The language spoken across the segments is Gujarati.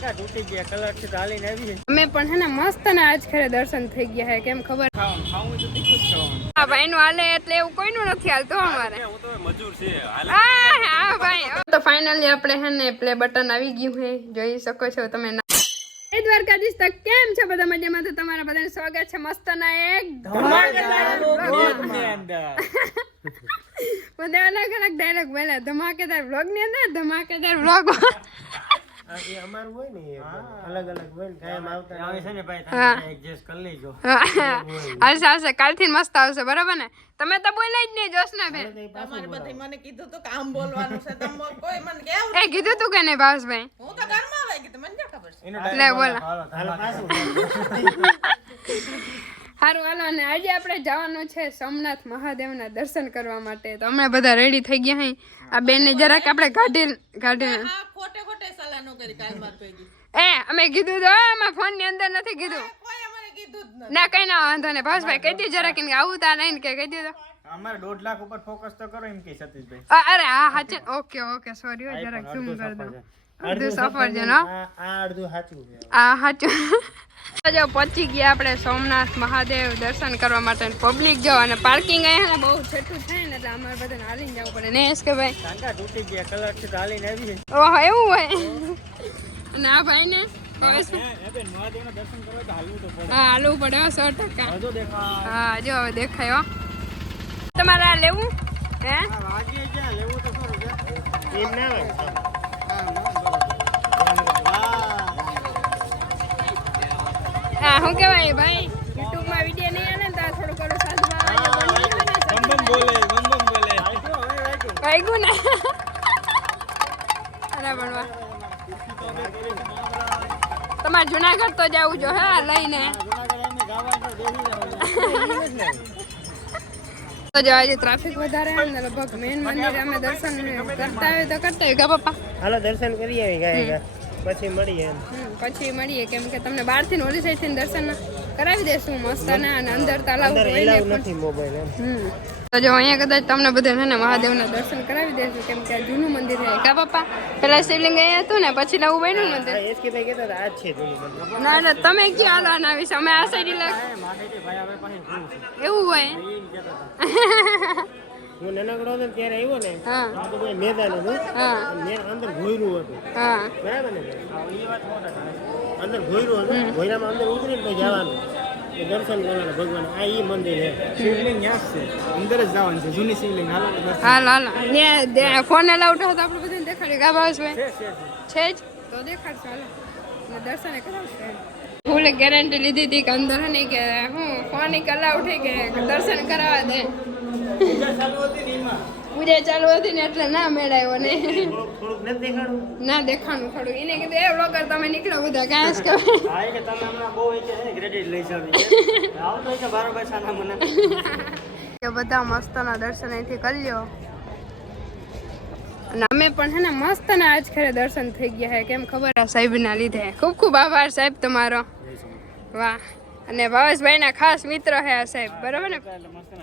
તૂટી ગયા કલર થી ચાલીને આવી અમે પણ હે ને મસ્ત ને આજ ખેરે દર્શન થઈ ગયા હે કેમ ખબર ખાવું તો તીખું જ ખાવાનું. હા ભાઈ નું હાલે એટલે એવું કોઈનું નથી હાલતું અમારે. હું તો મજૂર છે હા ભાઈ તો ફાઇનલી આપણે હે ને પ્લે બટન આવી ગયું હે જોઈ શકો છો તમે. જય દ્વારકાધીશ તક કેમ છો બધા મજામાં? તો તમારા બધાનું સ્વાગત છે મસ્ત ના એક ધમાકેદાર વ્લોગની અંદર. બધા અલગ અલગ ડાયલોગ બોલ્યા ધમાકેદાર વ્લોગ ની અંદર ધમાકેદાર વ્લોગ. અમારું હોય ને અલગ અલગ હોય કાયમ આવતા આવે છે ને ભાઈ હા. તમે એડજસ્ટ કરી લેજો. આવશે આવશે કાલથી મસ્ત આવશે બરાબર ને? તમે તો બોલ્યા જ નહીં જોશના બેન. તમારે બધી મને કીધું તો કામ બોલવાનું છે તમે કોઈ મને કેવું એ કીધું તું કે નહીં ભાવેશભાઈ? હું તો ઘરમાં આવી ગઈ મને ક્યાં ખબર છે. લે બોલો. હાલો પાછું સારું હાલો અને આજે આપણે જવાનું છે સોમનાથ મહાદેવના દર્શન કરવા માટે. તો અમે બધા રેડી થઈ ગયા હઈ. આ બેન ને જરાક આપણે કાઢી આ ખોટે ખોટે સલાહ નો કરી કાલ માર પેગી એ અમે કીધું તો એમાં ફોન ની અંદર નથી કીધું. કોઈ અમારે કીધું જ ના કઈ ના વાંધો ને ભાવેશભાઈ કહી દીધું જરાક કે આવું તા નહીં કે કહી દીધું. અમારે 1.5 લાખ ઉપર ફોકસ તો કરો એમ કે સતીશભાઈ. અરે હા હાચે ઓકે ઓકે સોરી હો જરાક ઝૂમ કરી દો. અડધું સફરજન હો આ અડધું સાચું છે. આ હાચું. જો પહોંચી ગયા આપણે સોમનાથ મહાદેવ દર્શન કરવા માટે. પબ્લિક જો અને પાર્કિંગ અહીંયા બહુ છેટું થાય ને એટલે અમારે બધાને હાલીને જવું પડે ને કે ભાઈ ટાંકા તૂટી ગયા કલર થી ચાલીને આવી ઓહ એવું હોય. અને આ ભાઈ ને મહાદેવના દર્શન કરવા તો હાલવું તો પડે. હા હાલવું પડે 100%. હજુ દેખાય હા જો હવે દેખાય હો. તમારે આ લેવું હે? વાગીએ ક્યાં લેવું તો ખરું છે એમ ના હોય. હા શું કહેવાય ભાઈ યુટ્યુબમાં વિડીયો નહીં આવે ને તો થોડું ઘણું સાધવા બમ બોલે વાગ્યું ને અરે ભણવા તમારે જુનાગઢ તો જવું જો હા લઈને તો જો આજે ટ્રાફિક વધારે હે ને લગભગ મેન મંદિર અમે દર્શન કરતા હોય તો કરતા હોય કા પપ્પા? હાલો દર્શન કરી આવી ગાય પછી મળીએ એમ. પછી મળીએ કેમ કે તમને બહારથી ઓલી સાઈડથી દર્શન કરાવી દેશું મસ્ત અને અંદર તલાવ હોય ને નથી મોબાઈલ એમ. તો જો અહીંયા કદાચ તમને બધા છે ને મહાદેવના દર્શન કરાવી દેશું કેમ કે આ જૂનું મંદિર છે કા પપ્પા? પેલા શિવલિંગ અહીંયા હતું ને પછી નવું બન્યું મંદિર. હા એસકે ભાઈ કહેતા હતા આજ છે જૂનું મંદિર. ના ના તમે ક્યાં હાલો આના વિશે અમે આ સાઈડ એવું હોય. હું નાનકડો હતો ત્યારે આવ્યો ને હા આ તો કોઈ મેદાન હતું હા અંદર ભોયરું હતું હા બરાબર ને અંદર ભોયરું હતું ભોયરામાં અંદર ઉતરીને પછી જવાનું તો દર્શન કરવાના ભગવાન. આ ઈ મંદિર છે શિવલિંગ ન્યાસ છે અંદર જ જવાનું છે જૂની શિવલિંગ. હાલ હાલ ફોન અલાઉડ હતો આપણે બધાને દેખાડ્યું કા ભાવેશભાઈ? છે જ તો દેખાડશો હાલો ને દર્શન કરાવશે. ફૂલ ગેરંટી લીધી હતી કે અંદર ને કે હું ફોન અલાઉડ થઈ કે દર્શન કરાવવા દે. પૂજા ચાલુ હતી ને એટલે ના મેળાયો ને ના દેખાણું થોડું એને કીધું એ વ્લોગર તમે નીકળો બધા કાંસ કે બધા મસ્તના દર્શન અહીંથી કરી લ્યો. અને અમે પણ હે ને મસ્ત ના આજ ખેરે દર્શન થઈ ગયા હે કેમ ખબર? સાહેબ ના લીધે ખૂબ ખૂબ આભાર સાહેબ તમારો. વાહ અને ભાવેશભાઈ ના ખાસ મિત્ર હે આ સાહેબ બરાબર ને?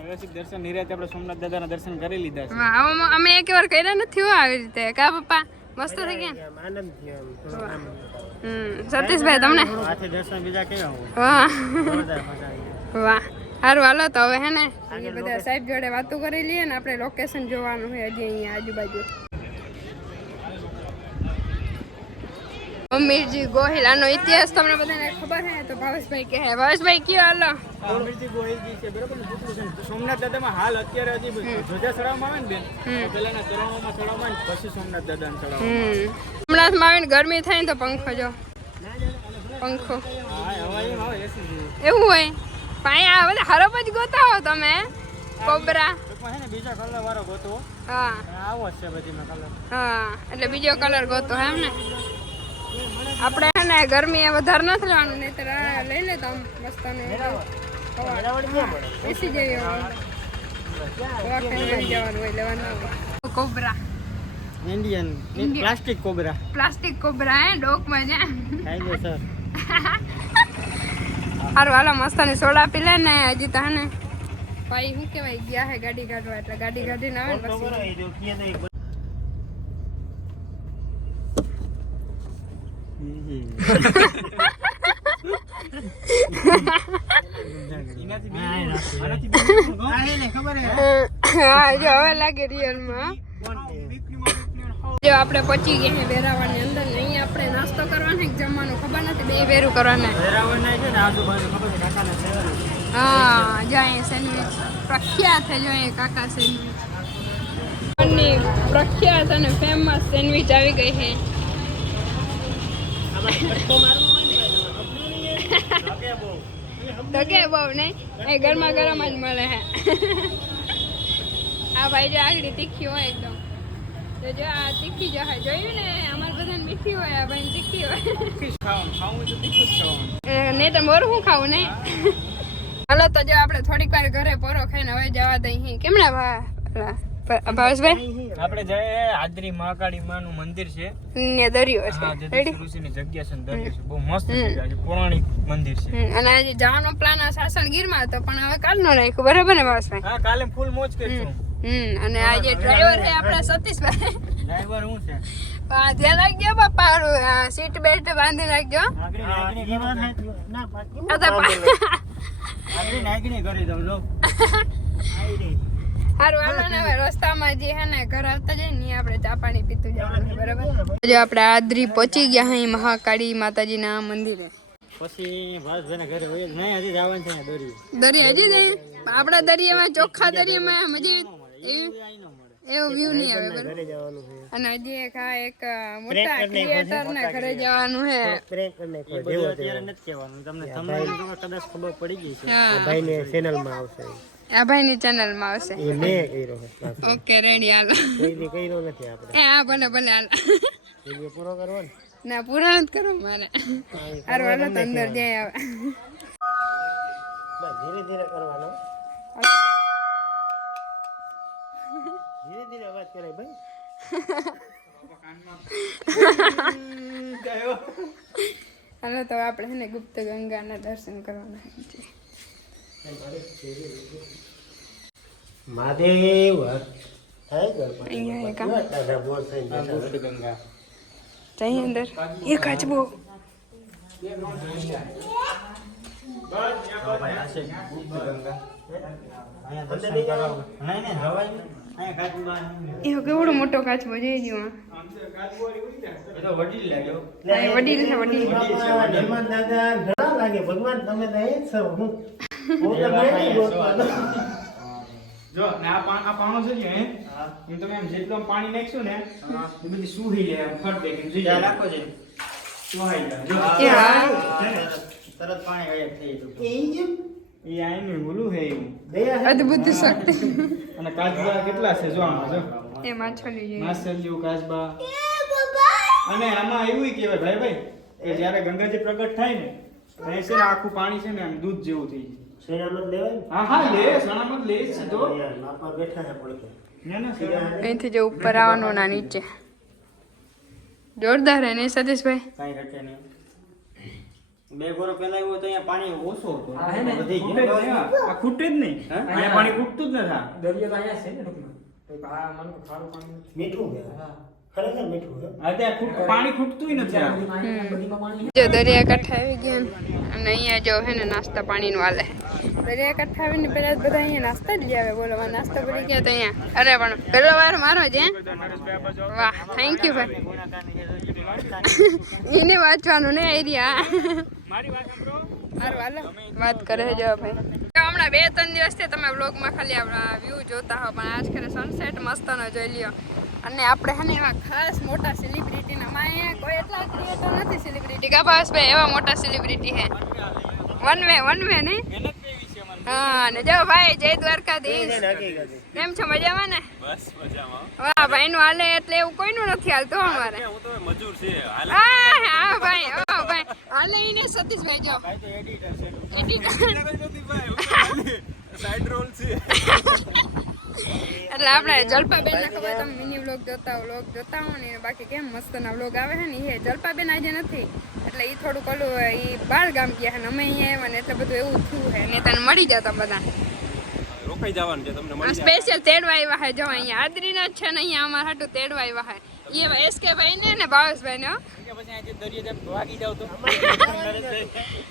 વ્યવસ્થિત દર્શન નિરાતે આપણે સોમનાથ દાદાના દર્શન કરી લીધા છે. વાહ અમે એક વાર કર્યા નથી હો આવી રીતે કા પપ્પા? મસ્ત થઈ ગયા. આનંદ થયો. સતીશભાઈ તમને આથી દર્શન બીજા કેવા હોય? વાહ જોરદાર મજા આવી. વાહ સારું હાલો તો હવે હે ને બધા સાહેબ જોડે વાતો કરી લઈએ ને આપણે લોકેશન જોવાનું હોય હજી અહીંયા આજુબાજુ. અમીરજી ગોહિલ આનો ઇતિહાસ તમને બધાને ખબર હે તો ભાવેશભાઈ કહે. ભાવેશભાઈ કયો હાલો? અમીરજી ગોહિલજી છે બરાબર ને? સોમનાથ દાદામાં હાલ અત્યારે હજી ધ્વજા ચડાવવામાં આવે ને બેન પેલાના ચરણોમાં ચડાવવામાં ને પછી સોમનાથ દાદાને ચડાવવામાં. સોમનાથમાં આવીને ગરમી થાય ને તો પંખો જો પંખો એવું હોય. પાણી આ બધા હરપ જ ગોતા હો તમે કોબરા. બીજા કલર વાળો ગોતો. હા આવો જ છે બધી કલર. હા એટલે બીજો કલર ગોતો એમ ને? આપણે હે ને ગરમી એ વધારે નથી લેવાનું નહીં તો લઈ લે તો મસ્ત એસી જેવી જવાનું હોય લેવાનું. Cobra Indian plastic cobra. Plastic cobra હે ડોકમાં જાય. ખાઈ લે સર. સારું હાલો મસ્તાની સોડા પી લે ને હજી તો હે ને ભાઈ શું કહેવાય ગયા હે ગાડી કાઢવા એટલે ગાડી કાઢીને આવે ને પછી હા જો હવે લાગે રિયલમાં. જો આપણે પહોંચી ગયા છે વેરાવળની અંદર ને અહીંયા આપણે નાસ્તો કરવાનો કે જમવાનું ખબર નથી, બે વેરું કરવાના. હા જો અહીંયા સેન્ડવિચ પ્રખ્યાત છે, જો અહીંયા કાકા સેન્ડવિચ પ્રખ્યાત અને ફેમસ સેન્ડવિચ આવી ગઈ છે. તો કે બહુ નહીં એ ગરમા ગરમ જ મળે છે. આ ભાઈ જો આગળ તીખી હોય એકદમ, તો જો આ તીખી જો હોય, જોયું ને અમારે બધાને મીઠી હોય, આ ભાઈ તીખી હોય. નહીં તો મોરું શું ખાવું નહીં. હાલો તો જો આપણે થોડીક વાર ઘરે પોરો ખાઈને હવે જવા દઈ. કેમના ભાવેશભાઈ? આપણે જઈએ આદરી મહાકાળી માનું મંદિર છે ને દરિયો છે, ઋષિની જગ્યા છે, દરિયો છે, બહુ મસ્ત જગ્યા છે, પૌરાણિક મંદિર છે. અને આજે જવાનો પ્લાન સાસણગીરમાં હતો પણ હવે કાલનો રાખ્યો, બરાબર ને ભાવેશભાઈ? હા, કાલે ફૂલ મોજ કરીશું. અને આજે ડ્રાઈવર છે આપણા સતીશભાઈ. ડ્રાઈવર હું છે? ધ્યાન રાખજો બાપા, સીટ બેલ્ટ બાંધી રાખજો. સારું હાલો ને હવે રસ્તામાં જે હે ને ઘર આવતા જાય ને આપણે ચા પાણી પીતું જવાનું, બરાબર? જો આપણે આદરી પહોંચી ગયા અહીં મહાકાળી માતાજીના મંદિરે. પછી ભાવેશભાઈના ઘરે હોય જ નહીં, હજી જવાનું છે દરિયા હજી જાય. આપણા દરિયામાં ચોખ્ખા દરિયામાં મજા એવો વ્યૂ નહીં આવે, બરાબર? અને હજી એક મોટા ક્રિએટર ને ઘરે જવાનું છે. અત્યારે નથી કહેવાનું તમને, કદાચ ખબર પડી ગઈ છે. ભાઈને ચેનલમાં આવશે, આ ભાઈની ચેનલમાં આવશે. એ મેં કર્યો છે. ઓકે રેડી હાલો. કોઈ બી કર્યો નથી આપણે. હા ભલે ભલે હાલ. વિડિયો પૂરો કરવો ને? ના પૂરો નથી કરો મારે. હારું હાલો તો અંદર જાય આવે. બસ ધીરે ધીરે કરવાનો, ધીરે ધીરે અવાજ કરે ભાઈ. હાલો તો આપણે છે ને ગુપ્ત ગંગાના દર્શન કરવાના છે. મહાદેવ અહીંયા એક ગંગા જઈ અંદર એક કાચબો. એ કેવડો મોટો કાચબો જોઈ ગયો. વડીલ છે, વડીલ. દાદા ઘણા લાગે ભગવાન, તમે તો એ જ છો. જો ને આ પાણો છે ને, હું તમે એમ જેટલું પાણી નાખશું ને એ બધી સુહી લે, ફટ દે કે જઈ રાખો છે, સુહાઈ જાય. તરત પાણી ગાયબ થઈ જતું. એ આઈને બોલું હે એવું અદ્ભુત શક્તિ. અને કાચબા કેટલા છે જો આમાં, જો એ માછલી માછલીઓ, કાચબા. અને આમાં એવું કહેવાય ભાઈ કે જ્યારે ગંગાજી પ્રગટ થાય ને તો એ છે ને આખું પાણી છે ને આમ દૂધ જેવું થઈ જાય. અહીંથી જો ઉપર આવવાનું ના નીચે જોરદાર હે ને સતીશભાઈ? કાઈ ઘટે નહીં. 2 ગોરો પેલા આવ્યો તો અહીંયા પાણી ઓછો હતો, આ ખૂટે જ નહીં. અહીંયા પાણી ખૂટતું જ નથી. દરિયો તો અહીંયા છે ને ટૂંકમાં. આ મને તો ખારું પાણી મીઠું છે, ખરેખર મીઠું છે. આ ત્યાં પાણી ખૂટતું નથી. જો દરિયા કાંઠે આવી ગયા અને અહીંયા જો હે ને નાસ્તા પાણીનું હાલે. દરિયા કાંઠે આવીને પેલા બધા અહીંયા નાસ્તા જ આવે. બોલો નાસ્તો કરી ગયા તો અહીંયા. અરે પણ પેલો વાર મારો જ. વાહ, થેન્ક યુ ભાઈ. એને વાંચવાનું ને એરિયા વાત કરે જો ભાઈ. હમણાં 2-3 દિવસથી તમે વ્લોગમાં ખાલી આપણા વ્યૂ જોતા હો, પણ આજ ખરે સનસેટ મસ્તનો જોઈ લ્યો. અને આપણે હે ને એવા ખાસ મોટા સેલિબ્રિટીના માં અહીંયા કોઈ એટલા ક્રિએટર નથી સેલિબ્રિટી. ભાવેશભાઈ એવા મોટા સેલિબ્રિટી હે. વન વે નહીં. હા ને જો ભાઈ જય દ્વારકાધીશ. કેમ છો? મજામાં ને? બસ મજામાં. વાહ ભાઈ નું હાલે એટલે એવું કોઈનું નથી હાલતું અમારે. હું તો મજૂર છે. હા ભાઈ હાલે ઈને સતીશભાઈ જો એડિટર સાઈડ રોલ છે. એટલે આપણે જલપાબેન ને ખબર તમે મિની વ્લોગ જોતા હો ને, બાકી કેમ મસ્તના વ્લોગ આવે છે ને. એ જલપાબેન આજે નથી એટલે એ થોડુંક ઓલું એ બાર ગામ ગયા છે ને અમે અહીંયા આવ્યા ને એટલે બધું એવું થયું છે ને તને મળી જતા બધા. રોકાઈ જવાનું છે તમને મળી જાય. સ્પેશિયલ તેડવા આવ્યા છે જો અહીંયા આદરીના જ છે ને અહીંયા અમારા હાટું તેડવા આવ્યા છે. એ એસકે ભાઈ ને ભાવેશભાઈ ને હો. પછી આજે દરિયે જેમ વાગી જાવ તો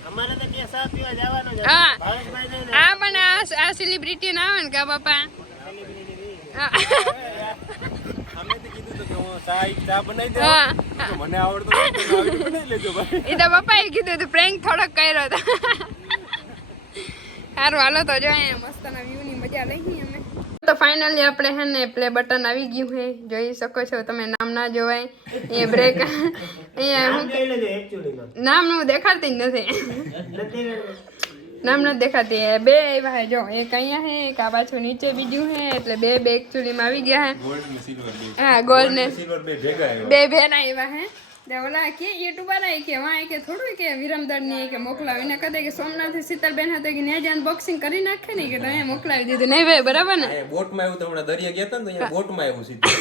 અમારે તો ત્યાં સાપ પીવા જવાનું છે હા ભાવેશભાઈ ને આ પણ આ સેલિબ્રિટી ના આવે ને કા બાપા હા. અમે તો કીધું હતું કે હું ચા બનાવી દે હા મને આવડતું નથી, તમે આવી બનાવી લેજો ભાઈ. એ તો પપ્પાએ કીધું હતું પ્રેન્ક થોડોક કર્યો હતો સારું હાલો તો જો અહીંયા મસ્તના વ્યૂની મજા લઈ અમે તો ફાઇનલી આપણે હે ને પ્લે બટન આવી ગયું છે જોઈ શકો છો તમે નામ ના જોવાય એ બ્રેક અહીંયા હું જોઈ લેજો એકચ્યુઅલીમાં નામ નું દેખાડતી જ નથી નથી નામ નથી દેખાતી બે આવ્યા હે જો એક અહીંયા હે એક આ પાછું નીચે બીજું હે એટલે બે એકચ્યુઅલીમાં આવી ગયા હે ગોલ્ડ ને સિલ્વર બે. હા ગોલ્ડ ને સિલ્વર બે ભેગા આવ્યા. બે બેન આવ્યા હે તે ઓલા કે યુટ્યુબર આય કે વાય કે થોડું કે વિરમદર ની કે મોકલાવીને કદે કે સોમનાથ શીતલબેન હતા કે ન્યા જ અનબોક્સિંગ કરી નાખે ને કે તો અહીંયા મોકલાવી દીધું નહીં ભાઈ બરાબર ને અહીંયા બોટમાં આવ્યું તો હમણાં દરિયા ગયા હતા ને તો અહીંયા બોટમાં આવ્યું સીધું.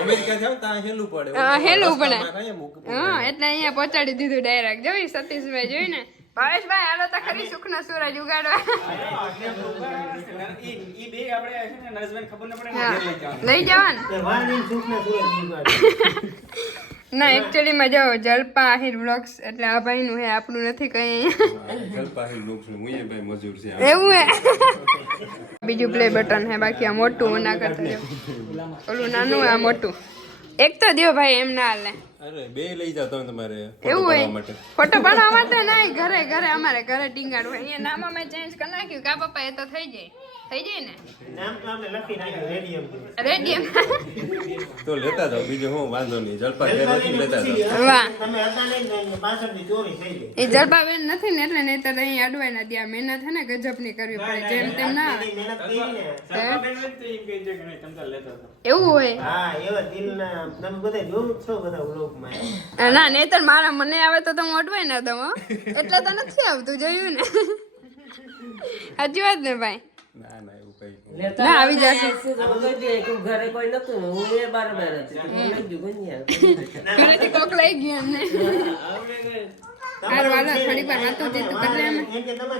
અમેરિકા જાવ ત્યાં હેલું પડે. હા, હેલું પડે. રસ્તામાં કાંઈ મૂકવું પડે. હા એટલે અહીંયા પહોંચાડી દીધું ડાયરેક્ટ જોઈ સતીશભાઈ જોઈ ને ભાવેશભાઈ હાલો તો ખરી સુખનો સૂરજ ઉગાડવા ઈ બે આપણે છે ને નરેશભાઈને ખબર ન પડે ને હા, ઘેર લઈ જવાનું. લઈ જવાનું તે વાળની સુખના સુરજ નીકળે ના એકચ્યુઅલી માં જાઓ જલપા આહિર વ્લોગ્સ એટલે આ ભાઈ નું હે આપણું નથી કઈ જલપા હિલ નુકસાન મુયે ભાઈ મજૂર છે. એવું હે બીજું પ્લે બટન હે બાકી આ મોટું ના કરતા જો ઓલું નાનું આ મોટું એક તો દ્યો ભાઈ એમ ના હાલે અરે બે લઈ જાવ તમે તમારે ફોટો એવું પાડવા હોય માટે. ફોટો પાડવા માટે નહીં ઘરે અમારે ઘરે ટીંગાડવું અહીંયા નામ અમે ચેન્જ કરી નાખ્યું કા પપ્પા એ તો થઈ જાય ને નામ તો આપણે લખી નાખ્યું રેડિયમ રેડિયમ તો લેતા જાવ બીજું હું વાંધો નહીં. જલપા ઘેર નથી લેતા જાવ. વાહ તમે હતા ને પાછળની ચોરી થઈ ગઈ એ જલપાબેન નથી ને એટલે નહીં તો અહીં અડવાઈ ના દ્યા મહેનત હે ને ગજબની કરવી પડે જેમ તેમ ના આવે મહેનત કરી ને સરકારબેન હોય ને તો એમ કહી દે કે નહીં, તમે તો લેતા હતા. એવું હોય હા એવા દિલના તમે બધા જોયું જ છો બધા વ્લોગમાં ના નહીતર મારા મને આવે તો હું અડવાઈ ના દઉં હો. એટલે તો નથી આવતું જોયું ને સાચી વાત ને ભાઈ ના ના એવું કઈ ના આવી જશે ઘરે કોઈ નતું ને હું એ બાર હતી ઘરેથી કોક લઈ ગયું એમને હારું હાલો થોડીક વાર વાતું ચીતું કરી લે અમે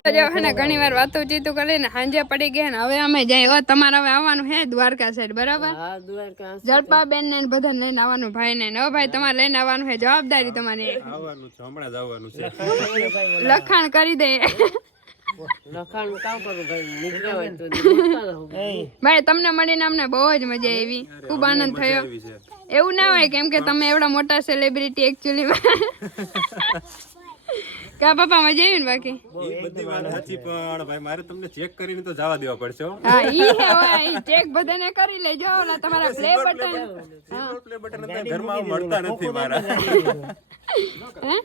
તો જો હે ને ઘણી વાર વાતું ચીતું કરી ને સાંજે પડી ગયા ને હવે અમે જાય હવે તમારે હવે આવવાનું હે દ્વારકા સાઈડ બરાબર હા દ્વારકા જલપા બેન ને બધા લઈને આવવાનું ભાઈ ને હવે ભાઈ તમારે લઈને આવવાનું હે જવાબદારી તમારી આવવાનું છે હમણાં જ આવવાનું છે. લખાણ કરી દે લખાણનું કામ કરું ભાઈ નીકળ્યા હોય તો નીકળતા રહું. ભાઈ તમને મળીને અમને બહુ જ મજા આવી ખૂબ આનંદ થયો એવી છે. એવું ના હોય કેમ કે તમે એવડા મોટા સેલિબ્રિટી એકચ્યુઅલી કા પપ્પા મજા આવી ને બાકી એ બધી વાત સાચી પણ ભાઈ મારે તમને ચેક કરીને તો જવા દેવા પડશે હો. હા ઈ હે હોય ઈ ચેક બધાને કરી લેજો ઓલા તમારા play button Silver play button અત્યારે ઘરમાં આવું મળતા નથી મારા.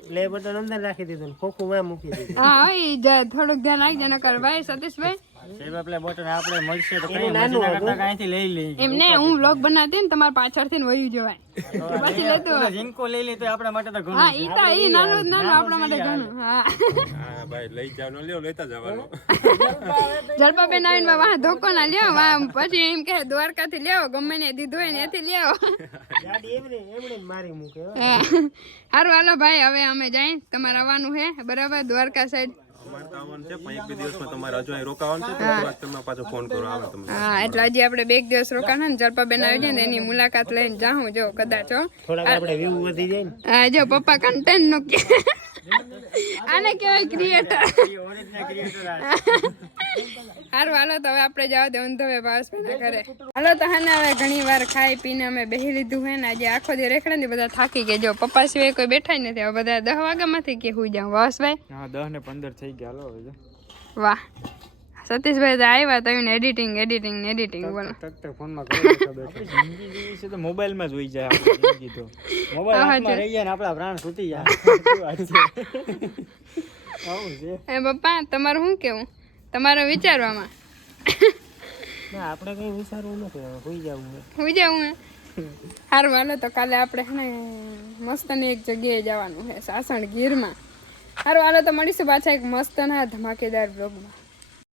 પ્લે બટન અંદર રાખી દીધું ખોખું માં મૂકી દીધું હા ઈ થોડુંક ધ્યાન રાખજો નકર ભાઈ સતીશભાઈ સેવા પ્લે બટન આપણે મળશે તો કઈ નાનું મજા કરતા કાંઈથી લઈ લઈએ. એમને હું વ્લોગ બનાવતી ને તમારા પાછળથી ને વયું જવાય પછી લેતું હોય. જીનકો લઈ લે તો આપણા માટે તો ઘણું હા ઈ તો ઈ નાનું જ નાનું આપણા માટે ઘણું હા હા ભાઈ લઈ જાવ ને લ્યો લેતા જવાનું. જલપાબેન આવીને વાહ ધોકો ના લ્યો વાહ પછી એમ કે દ્વારકાથી લ્યો ગમે ને દીધું હોય ને એથી લ્યો ગાડી એમણે જ મારી મૂકે હો. સારું હાલો ભાઈ હવે અમે જાય તમારે આવવાનું હે બરાબર દ્વારકા સાઈડ અમારે તો આવવાનું છે પણ એક બે દિવસમાં તમારે હજુ અહીં રોકાવાનું છે તો થોડાક તમે પાછો ફોન કરો આવે તમને. હા એટલે હજી આપણે 2 દિવસ રોકાણા ને જલપાબેન આવી જાય ને એની મુલાકાત લઈને જાઉં જો કદાચ હો થોડાક આપણે વ્યૂ વધી જાય ને હા જો પપ્પા કન્ટેન્ટ નો કે આને કહેવાય ક્રિએટર સારું હાલો તો હવે આપણે જવા દે ઊંધો ભાવેશભાઈના ઘરે હાલો તો હા ને હવે ઘણી વાર ખાઈ પીને અમે બેસી લીધું હે ને આજે આખો દી રેખડા ને બધા થાકી ગયા જો પપ્પા સિવાય કોઈ બેઠા જ નથી હવે બધા 10 વાગ્યામાંથી કે હુઈ જાઉં ભાવેશભાઈ હા 10 ને 15 થઈ ગયા હાલો હવે જો. વાહ સતીશભાઈ તો આવ્યા તો એડિટિંગ બોલો ટક ફોનમાં કરો જિંદગી જેવી છે તો મોબાઈલમાં જ હોઈ જાય આપણી જિંદગી તો મોબાઈલ હાથમાં રહી જાય ને આપણા પ્રાણ છૂટી જાય આવું છે. એ પપ્પા તમારું શું કેવું તમારે વિચારવામાં ના આપણે કઈ વિચારવું નથી હવે હોઈ જવું હુઈ જાઉં હે સારું હાલો તો કાલે આપણે હે ને મસ્ત ની એક જગ્યાએ જવાનું છે સાસણ ગીરમાં સારું હાલો તો મળીશું પાછા એક મસ્ત ના ધમાકેદાર બ્લોગમાં